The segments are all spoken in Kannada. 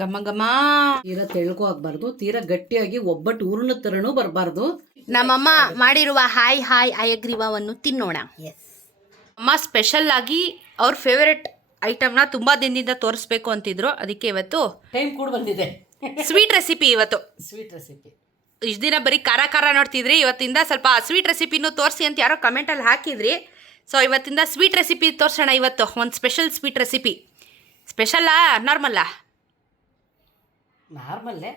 ಘಮ ಘಮ. ತೀರಾ ತೆಳ್ಕೋ ಆಗ್ಬಾರ್ದು, ತೀರಾ ಗಟ್ಟಿಯಾಗಿ ಒಬ್ಬಟ್ಟು ಹೂರ್ಣ ತರನೂ ಬರಬಾರ್ದು. ನಮ್ಮಮ್ಮ ಮಾಡಿರುವ ಹಾಯ್ ಹಾಯ್ ಹಯಗ್ರೀವವನ್ನು ತಿನ್ನೋಣ. ಅಮ್ಮ ಸ್ಪೆಷಲ್ ಆಗಿ ಅವ್ರ ಫೇವರೆಟ್ ಐಟಮ್ನ ತುಂಬ ದಿನದಿಂದ ತೋರಿಸ್ಬೇಕು ಅಂತಿದ್ರು. ಅದಕ್ಕೆ ಇವತ್ತು ಟೈಮ್ ಕೂಡ ಬಂದಿದೆ. Sweet recipe. ಇವತ್ತು ಸ್ವೀಟ್ ರೆಸಿಪಿ. ಇಷ್ಟು ದಿನ ಬರೀ ಖಾರ ಖಾರ ನೋಡ್ತಿದ್ರಿ, ಇವತ್ತಿಂದ ಸ್ವಲ್ಪ ಸ್ವೀಟ್ ರೆಸಿಪಿನೂ ತೋರಿಸಿ ಅಂತ ಯಾರೋ ಕಮೆಂಟಲ್ಲಿ ಹಾಕಿದ್ರಿ. ಸೊ ಇವತ್ತಿಂದ ಸ್ವೀಟ್ ರೆಸಿಪಿ ತೋರಿಸೋಣ. ಇವತ್ತು ಒಂದು ಸ್ಪೆಷಲ್ ಸ್ವೀಟ್ ರೆಸಿಪಿ. ಸ್ಪೆಷಲ್ಲಾ ನಾರ್ಮಲ್ಲಾ? ನಾರ್ಮಲ್ಲೇ,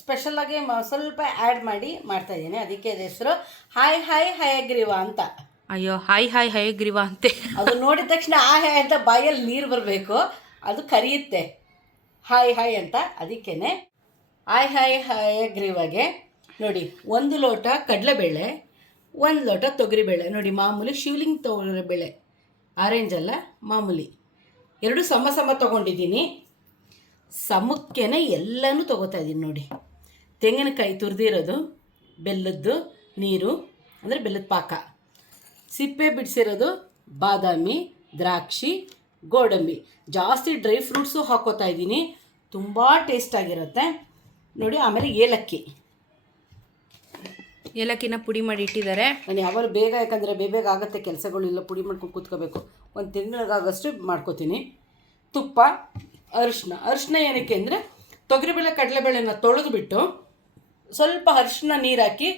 ಸ್ಪೆಷಲಾಗಿ ಸ್ವಲ್ಪ ಆ್ಯಡ್ ಮಾಡಿ ಮಾಡ್ತಾಯಿದ್ದೀನಿ. ಅದಕ್ಕೆ ಅದು ಹೆಸರು ಹಾಯ್ ಹಾಯ್ ಹಯಗ್ರೀವ ಅಂತ. ಅಯ್ಯೋ, ಹಾಯ್ ಹಾಯ್ ಹಯಗ್ರೀವ ಅಂತೆ. ಅದು ನೋಡಿದ ತಕ್ಷಣ ಆ ಹೈ ಅಂತ ಬಾಯಲ್ಲಿ ನೀರು ಬರಬೇಕು, ಅದು ಕರಿಯುತ್ತೆ ಹಾಯ್ ಹಾಯ್ ಅಂತ. ಅದಕ್ಕೇ ಹಾಯ್ ಹಾಯ್ ಹಯಗ್ರೀವಾಗೆ ನೋಡಿ, 1 ಲೋಟ ಕಡಲೆಬೇಳೆ, 1 ಲೋಟ ತೊಗರಿಬೇಳೆ. ನೋಡಿ ಮಾಮೂಲಿ ಶಿವಲಿಂಗ್ ತೊಗರಿಬೇಳೆ, ಆರೆಂಜ್ ಅಲ್ಲ ಮಾಮೂಲಿ, 2 ಸಮ ತೊಗೊಂಡಿದ್ದೀನಿ. ಸಮಕ್ಕೇನೆ ಎಲ್ಲನೂ ತೊಗೋತಾ ಇದ್ದೀನಿ. ನೋಡಿ, ತೆಂಗಿನಕಾಯಿ ತುರಿದಿರೋದು, ಬೆಲ್ಲದ್ದು ನೀರು ಅಂದರೆ ಬೆಲ್ಲದ ಪಾಕ, ಸಿಪ್ಪೆ ಬಿಡಿಸಿರೋದು ಬಾದಾಮಿ, ದ್ರಾಕ್ಷಿ, ಗೋಡಂಬಿ. ಜಾಸ್ತಿ ಡ್ರೈ ಫ್ರೂಟ್ಸು ಹಾಕೋತಾ ಇದ್ದೀನಿ, ತುಂಬ ಟೇಸ್ಟಾಗಿರುತ್ತೆ ನೋಡಿ. ಆಮೇಲೆ ಏಲಕ್ಕಿನ ಪುಡಿ ಮಾಡಿ ಇಟ್ಟಿದ್ದಾರೆ. ನಾನು ಯಾವಾಗ ಬೇಗ, ಯಾಕಂದರೆ ಬೇಗ ಆಗುತ್ತೆ ಕೆಲಸಗಳು, ಇಲ್ಲ ಪುಡಿ ಮಾಡ್ಕೊಂಡು ಕೂತ್ಕೋಬೇಕು. ಒಂದು ತಿಂಗಳಿಗಾಗಷ್ಟು ಮಾಡ್ಕೋತೀನಿ. ತುಪ್ಪ, ಅರಿಶಿನ ಏನಕ್ಕೆ ಅಂದರೆ ತೊಗರಿಬೇಳೆ ಕಡಲೆಬೇಳೆನ ತೊಳೆದುಬಿಟ್ಟು ಸ್ವಲ್ಪ ಅರಿಶಿನ ನೀರು ಹಾಕಿ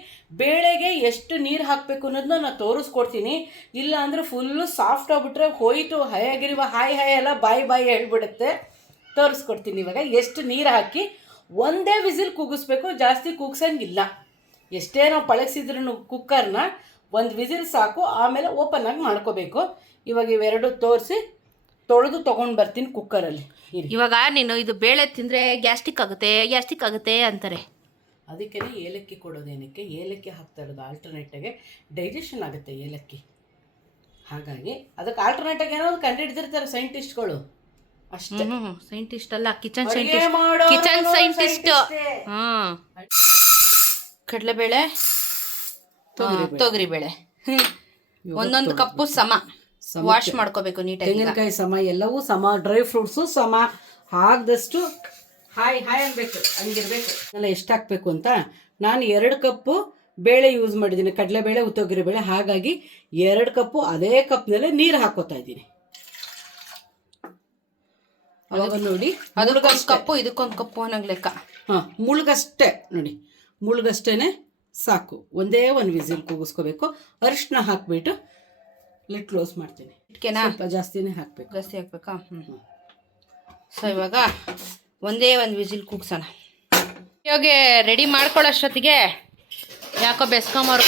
ಬೇಳೆಗೆ ಎಷ್ಟು ನೀರು ಹಾಕಬೇಕು ಅನ್ನೋದನ್ನ ನಾನು ತೋರಿಸ್ಕೊಡ್ತೀನಿ. ಇಲ್ಲ ಅಂದರೆ ಫುಲ್ಲು ಸಾಫ್ಟ್ ಆಗಿಬಿಟ್ರೆ ಹೋಯಿತು ಹಯಗಿರುವ ಹಾಯ್ ಹಾಯ್ ಎಲ್ಲ ಬಾಯಿ ಹೇಳ್ಬಿಡುತ್ತೆ. ತೋರಿಸ್ಕೊಡ್ತೀನಿ. ಇವಾಗ ಎಷ್ಟು ನೀರು ಹಾಕಿ ಒಂದೇ ವಿಸಿಲ್ ಕೂಗಿಸ್ಬೇಕು, ಜಾಸ್ತಿ ಕೂಗ್ಸಂಗಿಲ್ಲ. ಎಷ್ಟೇ ನಾವು ಪಳಗಿಸಿದ್ರೂ ಕುಕ್ಕರ್ನ 1 ವಿಸಿಲ್ ಸಾಕು, ಆಮೇಲೆ ಓಪನ್ ಆಗಿ ಮಾಡ್ಕೋಬೇಕು. ಇವಾಗ ಇವೆರಡು ತೋರಿಸಿ ತೊಳೆದು ತೊಗೊಂಡು ಬರ್ತೀನಿ ಕುಕ್ಕರಲ್ಲಿ. ಇವಾಗ ನೀನು ಇದು ಬೇಳೆ ತಿಂದರೆ ಗ್ಯಾಸ್ಟ್ರಿಕ್ ಆಗುತ್ತೆ ಅಂತಾರೆ. ಅದಕ್ಕೆ ಏಲಕ್ಕಿ ಕೊಡೋದೇನಕ್ಕೆ, ಏಲಕ್ಕಿ ಹಾಕ್ತಾ ಇರೋದು ಆಲ್ಟರ್ನೇಟಾಗೆ ಡೈಜೆಷನ್ ಆಗುತ್ತೆ ಏಲಕ್ಕಿ. ಹಾಗಾಗಿ ಅದಕ್ಕೆ ಆಲ್ಟರ್ನೇಟಾಗಿ ಏನೋ ಕಂಡುಹಿಡಿದಿರ್ತಾರೆ ಸೈಂಟಿಸ್ಟ್ಗಳು ಅಷ್ಟೇ. ಸೈಂಟಿಸ್ಟ್ ಅಲ್ಲ, ಕಿಚನ್ ಸೈಂಟಿಸ್ಟ್. ಹಾಂ, ಕಡಲೆಬೇಳೆ, ತೊಗರಿಬೇಳೆ ಒಂದೊಂದು ಕಪ್ಪು ಸಮ ವಾಶ್ ಮಾಡ್ಕೋಬೇಕು ನೀಟಾಗಿ. ತೆಂಗಿನಕಾಯಿ ಸಮ, ಎಲ್ಲವೂ ಸಮ, ಡ್ರೈ ಫ್ರೂಟ್ಸು ಸಮ, ಹಾಕ್ದಷ್ಟು ಹಾಯ್ ಹಾಯ್ ಅನ್ಬೇಕು, ಹಂಗಿರ್ಬೇಕು. ಎಲ್ಲ ಎಷ್ಟು ಹಾಕಬೇಕು ಅಂತ ನಾನು 2 ಕಪ್ಪು ಬೇಳೆ ಯೂಸ್ ಮಾಡಿದ್ದೀನಿ, ಕಡಲೆಬೇಳೆ ತೊಗರಿಬೇಳೆ. ಹಾಗಾಗಿ 2 ಕಪ್ಪು ಅದೇ ಕಪ್ನಲ್ಲೇ ನೀರು ಹಾಕೋತಾ ಇದ್ದೀನಿ. ಅವಾಗ ನೋಡಿ, ಅದಕ್ಕೊಂದು ಕಪ್ಪು ಇದಕ್ಕೊಂದು ಕಪ್ಪು ಅನ್ನೋ ಲೆಕ್ಕ. ಹಾಂ, ಮುಳುಗಷ್ಟೇ ನೋಡಿ, ಮುಳುಗಷ್ಟೇ ಸಾಕು. ಒಂದೇ 1 ವಿಸಿಲ್ ಕೂಗಿಸ್ಕೋಬೇಕು. ಅರಿಶಿನ ಹಾಕಿಬಿಟ್ಟು ಲಿಡ್ ಕ್ಲೋಸ್ ಮಾಡ್ತೀನಿ. ಸ್ವಲ್ಪ ಜಾಸ್ತಿನೇ ಹಾಕಬೇಕು. ಜಾಸ್ತಿ ಹಾಕ್ಬೇಕಾ? ಸೊ ಇವಾಗ ಒಂದೇ 1 ವಿಸಿಲ್ ಕೂಗ್ಸೋಣ. ಇವಾಗ ರೆಡಿ ಮಾಡ್ಕೊಳ್ಳೋಷ್ಟೊತ್ತಿಗೆ ಯಾಕೋ ಬೆಸ್ಕಾಮವ್ರು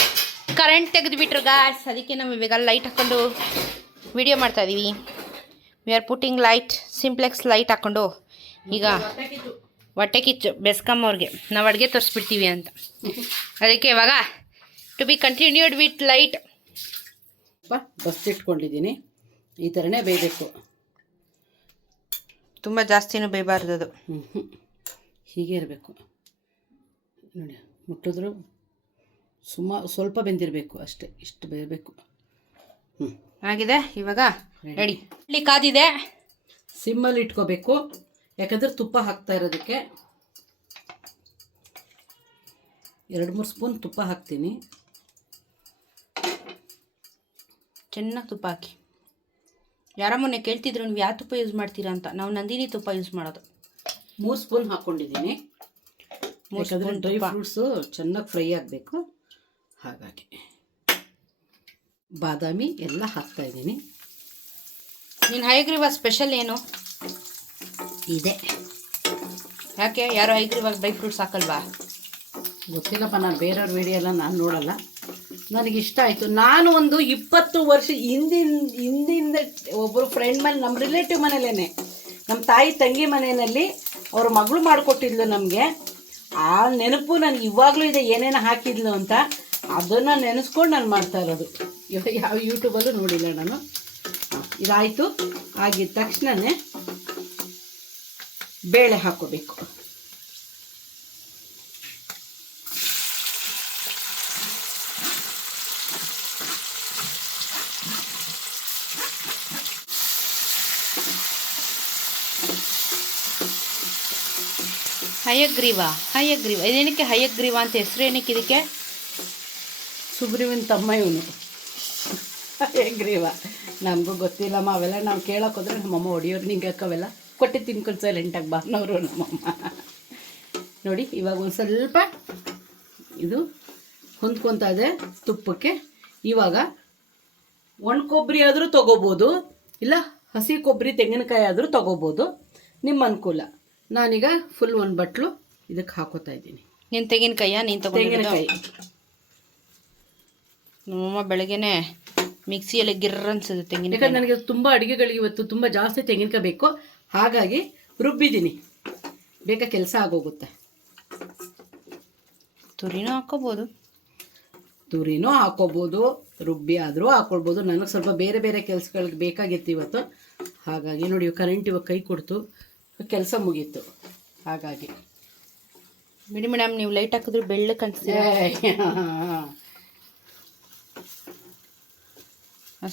ಕರೆಂಟ್ ತೆಗೆದುಬಿಟ್ರು ಗಾಯ್ಸ್. ಅದಕ್ಕೆ ನಾವು ಇವಾಗ ಲೈಟ್ ಹಾಕ್ಕೊಂಡು ವಿಡಿಯೋ ಮಾಡ್ತಾಯಿದ್ದೀವಿ. We are putting light, simplex light ಹಾಕ್ಕೊಂಡು. ಈಗ ಹೊಟ್ಟೆ ಕಿಚ್ಚು ಬೆಸ್ಕಾಮವ್ರಿಗೆ, ನಾವು ಅಡುಗೆ ತೋರಿಸ್ಬಿಡ್ತೀವಿ ಅಂತ. ಅದಕ್ಕೆ ಇವಾಗ to be continued with light. ಬಸ್ಸಿಟ್ಕೊಂಡಿದ್ದೀನಿ, ಈ ಥರನೇ ಬೇಯಬೇಕು. ತುಂಬ ಜಾಸ್ತಿನೂ ಬೇಯಬಾರ್ದು ಅದು. ಹೀಗೆ ಇರಬೇಕು ನೋಡಿ. ಮುಟ್ಟಿದ್ರು ಸ್ವಲ್ಪ ಬೆಂದಿರಬೇಕು ಅಷ್ಟೇ, ಇಷ್ಟು ಬೇಯಬೇಕು. ಆಗಿದೆ. ಇವಾಗ ರೆಡಿ. ಇಲ್ಲಿ ಕಾದಿದೆ. ಸಿಮ್ಮಲ್ಲಿ ಇಟ್ಕೋಬೇಕು, ಯಾಕಂದರೆ ತುಪ್ಪ ಹಾಕ್ತಾ ಇರೋದಕ್ಕೆ 2-3 ಸ್ಪೂನ್ ತುಪ್ಪ ಹಾಕ್ತೀನಿ. ಚೆನ್ನಾಗಿ ತುಪ್ಪ ಹಾಕಿ. ಯಾರ ಮೊನ್ನೆ ಕೇಳ್ತಿದ್ರು ನೀವು ಯಾವ ತುಪ್ಪ ಯೂಸ್ ಮಾಡ್ತೀರಾ ಅಂತ. ನಾವು ನಂದಿನಿ ತುಪ್ಪ ಯೂಸ್ ಮಾಡೋದು. 3 ಸ್ಪೂನ್ ಹಾಕ್ಕೊಂಡಿದ್ದೀನಿ, ಯಾಕಂದರೆ ಡ್ರೈ ಫ್ರೂಟ್ಸು ಚೆನ್ನಾಗಿ ಫ್ರೈ ಆಗಬೇಕು. ಹಾಗಾಗಿ ಬಾದಾಮಿ ಎಲ್ಲ ಹಾಕ್ತಾಯಿದ್ದೀನಿ. ನೀನು ಹಯಗ್ರೀವ ಸ್ಪೆಷಲ್ ಏನು ಇದೆ? ಯಾಕೆ ಯಾರೋ ಹಯಗ್ರೀವಾಗ ಡ್ರೈ ಫ್ರೂಟ್ಸ್ ಹಾಕಲ್ವಾ? ಗೊತ್ತಿಲ್ಲಪ್ಪ, ನಾನು ಬೇರೆಯವ್ರ ವಿಡಿಯೋ ಎಲ್ಲ ನಾನು ನೋಡಲ್ಲ. ನನಗಿಷ್ಟ ಆಯಿತು. ನಾನು ಒಂದು 20 ವರ್ಷ ಹಿಂದಿಂದ ಒಬ್ಬರು ಫ್ರೆಂಡ್ ಮನೆ, ನಮ್ಮ ರಿಲೇಟಿವ್ ಮನೇಲೇ, ನಮ್ಮ ತಾಯಿ ತಂಗಿ ಮನೆಯಲ್ಲಿ ಅವ್ರ ಮಗಳು ಮಾಡಿಕೊಟ್ಟಿದ್ಲು ನಮಗೆ. ಆ ನೆನಪು ನನಗೆ ಇವಾಗಲೂ ಇದೆ, ಏನೇನು ಹಾಕಿದ್ಲು ಅಂತ. ಅದನ್ನು ನೆನೆಸ್ಕೊಂಡು ನಾನು ಮಾಡ್ತಾ ಇರೋದು. ಯಾವ ಯೂಟ್ಯೂಬಲ್ಲೂ ನೋಡಿಲ್ಲ ನಾನು. ಇದಾಯಿತು. ಆಗಿದ ತಕ್ಷಣವೇ ಬೇಳೆ ಹಾಕ್ಕೋಬೇಕು. ಹಯಗ್ರೀವ ಇದೇನಕ್ಕೆ ಹಯಗ್ರೀವ ಅಂತ ಹೆಸರು ಏನಕ್ಕೆ ಇದಕ್ಕೆ? ಸುಗ್ರೀವನ ತಮ್ಮ ಇವನು ಗ್ರೀವ. ನಮಗೂ ಗೊತ್ತಿಲ್ಲಮ್ಮ ಅವೆಲ್ಲ. ನಾವು ಕೇಳೋಕೆ ಹೋದ್ರೆ ನಮ್ಮಮ್ಮ ಹೊಡಿಯೋರು ನಿಂಗೆ ಅವೆಲ್ಲ ಕೊಟ್ಟು ತಿನ್ಕೊಂಡು ಸೈಲೆಂಟಾಗಿ ಬಾನವರು ನಮ್ಮಮ್ಮ. ನೋಡಿ ಇವಾಗ ಒಂದು ಸ್ವಲ್ಪ ಇದು ಹೊಂದ್ಕೊತಾ ಇದೆ ತುಪ್ಪಕ್ಕೆ. ಇವಾಗ ಒಣ ಕೊಬ್ಬರಿ ಆದರೂ ತೊಗೋಬೋದು, ಇಲ್ಲ ಹಸಿ ಕೊಬ್ಬರಿ ತೆಂಗಿನಕಾಯಿ ಆದರೂ ತೊಗೋಬೋದು, ನಿಮ್ಮ ಅನುಕೂಲ. ನಾನೀಗ ಫುಲ್ ಒಂದು ಬಟ್ಲು ಇದಕ್ಕೆ ಹಾಕೋತಾ ಇದ್ದೀನಿ. ನೀನು ತೆಂಗಿನಕಾಯಿಯ? ನೀನು ತೆಂಗಿನಕಾಯಿ ನಮ್ಮಮ್ಮ ಬೆಳಗ್ಗೆನೆ ಮಿಕ್ಸಿಯಲ್ಲಿ ಗಿರ್ರ ಅನ್ಸಿದೆ ತೆಂಗಿನಕಾಯಿ. ಯಾಕಂದ್ರೆ ನನಗೆ ತುಂಬ ಅಡುಗೆಗಳಿಗೆ ಇವತ್ತು ತುಂಬ ಜಾಸ್ತಿ ತೆಂಗಿನಕಾಯಿ ಬೇಕು, ಹಾಗಾಗಿ ರುಬ್ಬಿದ್ದೀನಿ. ಬೇಗ ಕೆಲಸ ಆಗೋಗುತ್ತೆ. ತುರಿನೂ ಹಾಕೋಬೋದು, ರುಬ್ಬಿ ಆದರೂ ಹಾಕ್ಕೊಳ್ಬೋದು. ನನಗೆ ಸ್ವಲ್ಪ ಬೇರೆ ಬೇರೆ ಕೆಲಸಗಳಿಗೆ ಬೇಕಾಗಿತ್ತು ಇವತ್ತು, ಹಾಗಾಗಿ ನೋಡಿ ಕರೆಂಟ್ ಇವಾಗ ಕೈ ಕೊಡ್ತು, ಕೆಲಸ ಮುಗೀತು. ಹಾಗಾಗಿ ಬಿಡಿ ಮೇಡಮ್, ನೀವು ಲೈಟ್ ಹಾಕಿದ್ರೆ ಬೆಳ್ಳ ಕಾಣಿಸ್ತೀರ.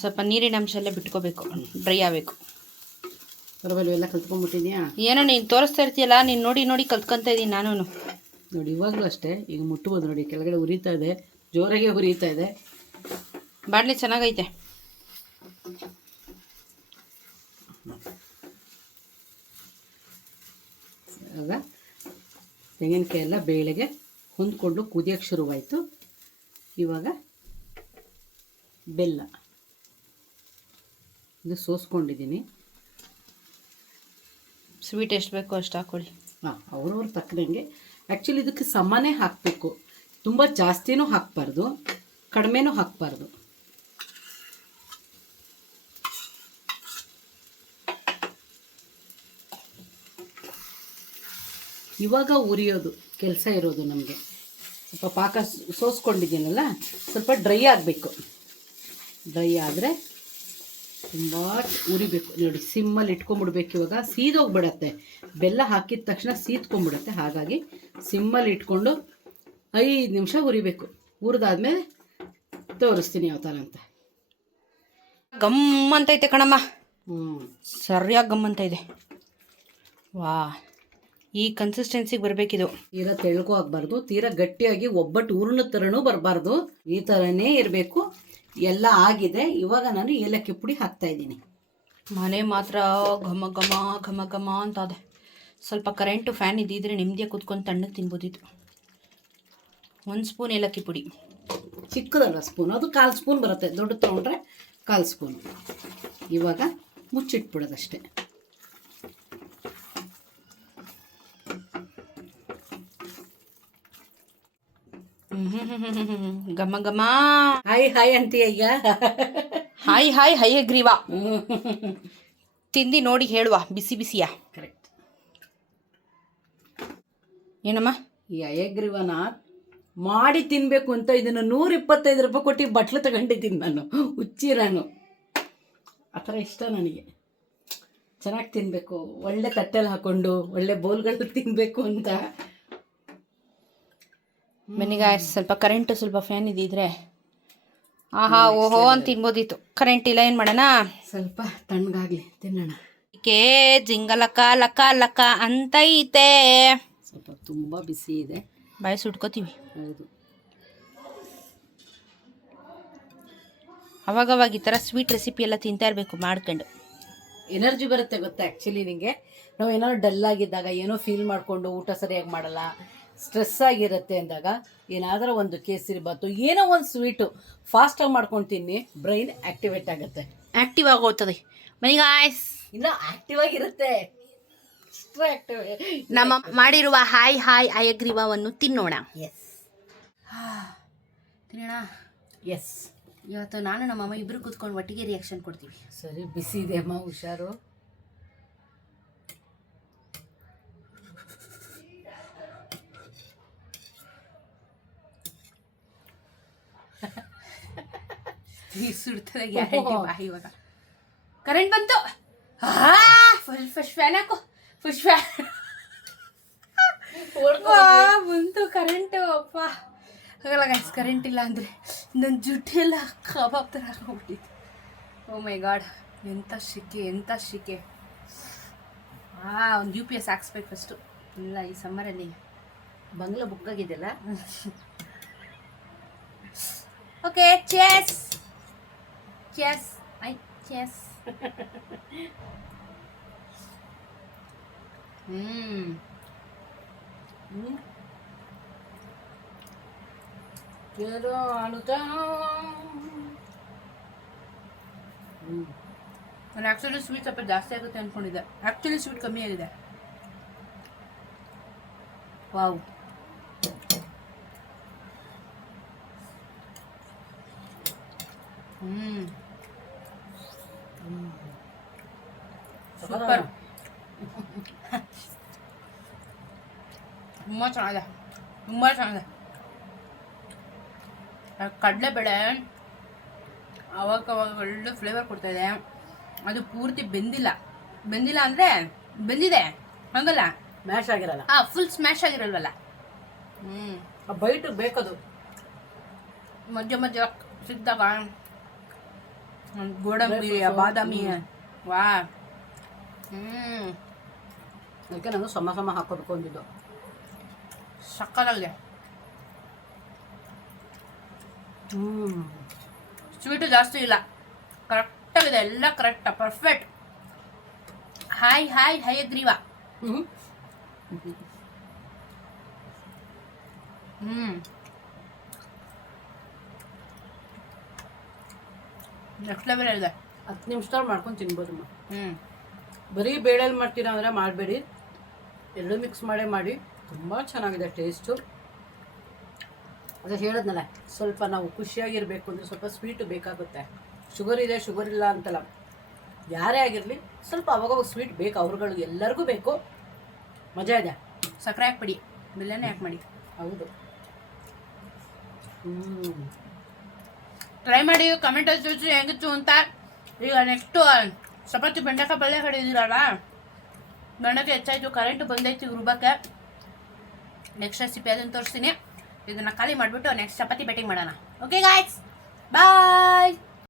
ಸ್ವಲ್ಪ ನೀರಿನ ಅಂಶ ಎಲ್ಲ ಬಿಟ್ಕೋಬೇಕು, ಡ್ರೈ ಆಗಬೇಕು. ಪರವಾಗಿಲ್ಲ, ಎಲ್ಲ ಕಲ್ತ್ಕೊಂಡ್ಬಿಟ್ಟಿದ್ಯಾ? ಏನೋ ನೀನು ತೋರಿಸ್ತಾ ಇರ್ತೀಯಲ್ಲ, ನೀನು ನೋಡಿ ನೋಡಿ ಕಲ್ತ್ಕೊತಾ ಇದ್ದೀನಿ ನಾನು. ನೋಡಿ ಇವಾಗಲೂ ಅಷ್ಟೇ, ಈಗ ಮುಟ್ಬೋದು ನೋಡಿ, ಕೆಳಗಡೆ ಉರಿತಾ ಇದೆ, ಜೋರಾಗೆ ಉರಿತಾ ಇದೆ. ಬಾಡ್ಲಿ ಚೆನ್ನಾಗೈತೆ. ಆಗ ತೆಂಗಿನಕಾಯಿ ಎಲ್ಲ ಬೇಳೆಗೆ ಹೊಂದ್ಕೊಂಡು ಕುದಿಯೋಕ್ಕೆ ಶುರುವಾಯಿತು. ಇವಾಗ ಬೆಲ್ಲ ಇದು ಸೋಸ್ಕೊಂಡಿದ್ದೀನಿ. ಸ್ವೀಟ್ ಎಷ್ಟು ಬೇಕೋ ಅಷ್ಟು ಹಾಕ್ಕೊಳ್ಳಿ. ಹಾಂ, ಅವ್ರವ್ರ ತಕ್ಕನಂಗೆ. ಆ್ಯಕ್ಚುಲಿ ಇದಕ್ಕೆ ಸಮನೇ ಹಾಕಬೇಕು, ತುಂಬ ಜಾಸ್ತಿನೂ ಹಾಕಬಾರ್ದು, ಕಡಿಮೆನೂ ಹಾಕಬಾರ್ದು. ಇವಾಗ ಉರಿಯೋದು ಕೆಲಸ ಇರೋದು ನಮಗೆ. ಸ್ವಲ್ಪ ಪಾಕ ಸೋಸ್ಕೊಂಡಿದ್ದೀನಲ್ಲ, ಸ್ವಲ್ಪ ಡ್ರೈ ಆಗಬೇಕು. ಡ್ರೈ ಆದರೆ ತುಂಬ ಉರಿಬೇಕು. ನೋಡಿ ಸಿಮ್ಮಲ್ಲಿ ಇಟ್ಕೊಂಡ್ಬಿಡ್ಬೇಕು. ಇವಾಗ ಸೀದೋಗ್ಬಿಡತ್ತೆ, ಬೆಲ್ಲ ಹಾಕಿದ ತಕ್ಷಣ ಸೀದ್ಕೊಂಡ್ಬಿಡುತ್ತೆ. ಹಾಗಾಗಿ ಸಿಮ್ಮಲ್ಲಿ ಇಟ್ಕೊಂಡು 5 ನಿಮಿಷ ಉರಿಬೇಕು. ಹುರಿದಾದ್ಮೇಲೆ ತೋರಿಸ್ತೀನಿ ಯಾವ ಥರ ಅಂತ. ಗಮ್ ಅಂತೈತೆ ಕಣಮ್ಮ. ಸರಿಯಾಗಿ ಗಮ್ ಅಂತ ಇದೆ. ವಾ, ಈ ಕನ್ಸಿಸ್ಟೆನ್ಸಿಗೆ ಬರಬೇಕಿದು. ತೀರಾ ತೆಳ್ಳಗೂ ಆಗಬಾರ್ದು, ತೀರಾ ಗಟ್ಟಿಯಾಗಿ ಒಬ್ಬಟ್ಟು ಹೂರ್ಣದ ಥರನೂ ಬರಬಾರ್ದು. ಈ ಥರನೇ ಇರಬೇಕು. ಎಲ್ಲ ಆಗಿದೆ. ಇವಾಗ ನಾನು ಏಲಕ್ಕಿ ಪುಡಿ ಹಾಕ್ತಾ ಇದ್ದೀನಿ. ಮನೆ ಮಾತ್ರ ಘಮ ಘಮ ಘಮ ಘಮ ಅಂತ ಅದೆ. ಸ್ವಲ್ಪ ಕರೆಂಟು ಫ್ಯಾನ್ ಇದ್ದಿದ್ರೆ ನೆಮ್ಮದಿಯಾಗಿ ಕುತ್ಕೊಂಡು ತಣ್ಣಗೆ ತಿನ್ಬೋದಿತ್ತು. 1 ಸ್ಪೂನ್ ಏಲಕ್ಕಿ ಪುಡಿ. ಚಿಕ್ಕದಲ್ಲ ಸ್ಪೂನ್, ಅದು 1/4 ಸ್ಪೂನ್ ಬರುತ್ತೆ. ದೊಡ್ಡ ತೊಗೊಂಡ್ರೆ 1/4 ಸ್ಪೂನ್. ಇವಾಗ ಮುಚ್ಚಿಟ್ಬಿಡೋದಷ್ಟೇ. ಘಮ ಘಮ. ಹಾಯ್ ಹಾಯ್ ಅಂತೀಯ ಈಗ? Hi hi Hayagriva. ತಿಂದು ನೋಡಿ ಹೇಳುವ, ಬಿಸಿ ಬಿಸಿಯ. ಕರೆಕ್ಟ್. ಏನಮ್ಮ? ಈ ಹಯಗ್ರೀವನ ಮಾಡಿ ತಿನ್ನಬೇಕು ಅಂತ ಇದನ್ನು 125 ರೂಪಾಯಿ ಕೊಟ್ಟು ಬಟ್ಲು ತಗೊಂಡಿದ್ದೀನಿ ನಾನು. ಹುಚ್ಚಿ ನಾನು. ಆ ಥರ ಇಷ್ಟ ನನಗೆ. ಚೆನ್ನಾಗಿ ತಿನ್ನಬೇಕು, ಒಳ್ಳೆ ತಟ್ಟೆಲ್ಲಿ ಹಾಕ್ಕೊಂಡು ಒಳ್ಳೆ ಬೋಲ್ಗಳು ತಿನ್ನಬೇಕು ಅಂತ. ಮನೆಗೆ ಸ್ವಲ್ಪ ಕರೆಂಟು ಸ್ವಲ್ಪ ಫ್ಯಾನ್ ಇದ್ದಿದ್ರೆ ಆಹಾ ಓಹೋ ಅಂತ ತಿನ್ಬೋದಿತ್ತು. ಕರೆಂಟ್ ಇಲ್ಲ, ಏನು ಮಾಡೋಣ? ಸ್ವಲ್ಪ ತಣ್ಣಗಾಗಲಿ ತಿನ್ನೋಣ. ಕೇ ಜಿಂಗಲಕ ಲಕ ಲಕ ಅಂತೈತೆ. ಸ್ವಲ್ಪ ತುಂಬ ಬಿಸಿ ಇದೆ, ಬಾಯಿ ಸುಟ್ಕೋತೀವಿ. ಹೌದು. ಅವಾಗವಾಗ ಈ ಥರ ಸ್ವೀಟ್ ರೆಸಿಪಿ ಎಲ್ಲ ತಿಂತಾ ಇರಬೇಕು ಮಾಡ್ಕೊಂಡು. ಎನರ್ಜಿ ಬರುತ್ತೆ ಗೊತ್ತಾ. ಆ್ಯಕ್ಚುಲಿ ನಿಮಗೆ ನಾವು ಏನಾದ್ರು ಡಲ್ ಆಗಿದ್ದಾಗ, ಏನೋ ಫೀಲ್ ಮಾಡಿಕೊಂಡು ಊಟ ಸರಿಯಾಗಿ ಮಾಡಲ್ಲ, ಸ್ಟ್ರೆಸ್ ಆಗಿರುತ್ತೆ ಅಂದಾಗ ಏನಾದರೂ ಒಂದು ಕೇಸರಿ ಬಾತು, ಏನೋ ಒಂದು ಸ್ವೀಟು ಫಾಸ್ಟಾಗಿ ಮಾಡ್ಕೊಂಡು ತಿನ್ನಿ, ಬ್ರೈನ್ ಆ್ಯಕ್ಟಿವೇಟ್ ಆಗುತ್ತೆ, ಆ್ಯಕ್ಟಿವ್ ಆಗೋಗ್ತದೆ. ಮನಿಗಾಯ್ಸ್ ಇನ್ನೂ ಆ್ಯಕ್ಟಿವ್ ಆಗಿರುತ್ತೆ. ನಮ್ಮ ಮಾಡಿರುವ ಹಾಯ್ ಹಾಯ್ ಹಯಗ್ರೀವವನ್ನು ತಿನ್ನೋಣ. ಎಸ್ ತಿನ್ನೋಣ. ಎಸ್. ಇವತ್ತು ನಾನು ನಮ್ಮಮ್ಮ ಇಬ್ಬರು ಕೂತ್ಕೊಂಡು ಒಟ್ಟಿಗೆ ರಿಯಾಕ್ಷನ್ ಕೊಡ್ತೀವಿ. ಸರಿ, ಬಿಸಿ ಇದೆ ಅಮ್ಮ, ಹುಷಾರು. ಸುಡ್ತದೆ ಗ್ಯಾರಂಟಿ. ಬಾಯಿ ಇವಾಗ ಕರೆಂಟ್ ಬಂತು. ಫುಲ್ ಫ್ಯಾನ್ ಹಾಕು, ಫುಲ್ ಫ್ಯಾನ್ ಬಂತು ಕರೆಂಟು. ಅಪ್ಪ ಹಾಗಲ್ಲ ಗೈಸ್, ಕರೆಂಟ್ ಇಲ್ಲ ಅಂದರೆ ನನ್ನ ಜುಟ್ಟೆಲ್ಲ ಕಬಾಬ್ ಥರ ಹೋಗ್ಬಿಟ್ಟಿತ್ತು. ಓ ಮೈ ಗಾಡ್, ಎಂಥ ಶಿಕೆ, ಎಂಥ ಶಿಕೆ. ಒಂದು UPS ಹಾಕ್ಸ್ಬೇಕು ಫಸ್ಟು. ಇಲ್ಲ ಈ ಸಮ್ಮರಲ್ಲಿ ಬಂಗ್ಲಾ ಬುಕ್ ಆಗಿದೆಯಲ್ಲ. Okay chess chess I chess. ಏನೋ ಆಡುತ್ತಾ. ನಾನು ಆ್ಯಕ್ಚುಲಿ ಸ್ವೀಟ್ ಸ್ವಲ್ಪ ಜಾಸ್ತಿ ಆಗುತ್ತೆ ಅಂದ್ಕೊಂಡಿದ್ದೆ, ಆ್ಯಕ್ಚುಲಿ ಸ್ವೀಟ್ ಕಮ್ಮಿ ಆಗಿದೆ. ವಾವ್. ಸೂಪರ್. ತುಂಬ ಚೆನ್ನಾಗಿದೆ, ತುಂಬ ಚೆನ್ನಾಗಿದೆ. ಕಡಲೆಬೇಳೆ ಅವಾಗ ಒಳ್ಳೆ ಫ್ಲೇವರ್ ಕೊಡ್ತಾಯಿದೆ. ಅದು ಪೂರ್ತಿ ಬೆಂದಿಲ್ಲ ಅಂದರೆ ಬೆಂದಿದೆ ಹಂಗಲ್ಲ, ಮ್ಯಾಶ್ ಆಗಿರಲ್ಲ. ಫುಲ್ ಸ್ಮ್ಯಾಶ್ ಆಗಿರಲ್ವಲ್ಲ. ಬೈಟ್ ಬೇಕದು. ಮಧ್ಯ ಸಿಕ್ಕಿದಾಗ ಗೋಡಂಬಿ ಬಾದಾಮಿ ವಾ. ಅದಕ್ಕೆ ನಾನು ಸಮ ಹಾಕೋಬೇಕು ಅಂದಿದ್ದು. ಸಕ್ಕತ್ತಾಗಿದೆ. ಸ್ವೀಟು ಜಾಸ್ತಿ ಇಲ್ಲ, ಕರೆಕ್ಟಾಗಿದೆ, ಎಲ್ಲ correct, perfect. Hi Hayagriva. Next level ಇದೆ. 10 ನಿಮಿಷದಲ್ಲಿ ಮಾಡ್ಕೊಂಡು ತಿನ್ಬೋದಮ್ಮ. ಬರೀ ಬೇಳೆಲ್ಲಿ ಮಾಡ್ತೀರಾ ಅಂದರೆ ಮಾಡಬೇಡಿ, ಎರಡು ಮಿಕ್ಸ್ ಮಾಡಿ. ತುಂಬ ಚೆನ್ನಾಗಿದೆ ಟೇಸ್ಟು. ಅದೇ ಹೇಳಿದ್ನಲ್ಲ, ಸ್ವಲ್ಪ ನಾವು ಖುಷಿಯಾಗಿರಬೇಕು ಅಂದರೆ ಸ್ವಲ್ಪ ಸ್ವೀಟು ಬೇಕಾಗುತ್ತೆ. ಶುಗರ್ ಇದೆ ಶುಗರ್ ಇಲ್ಲ ಅಂತಲ್ಲ, ಯಾರೇ ಆಗಿರಲಿ ಸ್ವಲ್ಪ ಅವಾಗ ಸ್ವೀಟ್ ಬೇಕು. ಅವ್ರುಗಳು ಎಲ್ಲರಿಗೂ ಬೇಕು. ಮಜಾ ಇದೆ. ಸಕ್ಕರೆ ಹಾಕ್ಬಿಡಿ, ಬೆಲ್ಲನೇ ಹಾಕಿ ಮಾಡಿ. ಹೌದು. ಟ್ರೈ ಮಾಡಿ, ಕಮೆಂಟಲ್ಲಿ ತಿಳಿಸಿ ಹೆಂಗಿತ್ತು ಅಂತ. ಈಗ ನೆಕ್ಸ್ಟು ಚಪಾತಿ ಬೆಂಡೆಕಾಯಿ ಪಲ್ಯ ಕಡಿದಿರಲ್ಲ, ಬೆಂಡೆಕಾಯಿ ಹೆಚ್ಚಾಯಿತು, ಕರೆಂಟು ಬಂದೈತಿ ರುಬ್ಬಕ್ಕೆ. ನೆಕ್ಸ್ಟ್ ರೆಸಿಪಿ ಅದನ್ನು ತೋರಿಸ್ತೀನಿ. ಇದನ್ನು ಖಾಲಿ ಮಾಡಿಬಿಟ್ಟು ನೆಕ್ಸ್ಟ್ ಚಪಾತಿ ಬೆಟ್ಟಿಂಗ್ ಮಾಡೋಣ. ಓಕೆ ಗಾಯ್ಸ್, ಬಾಯ್.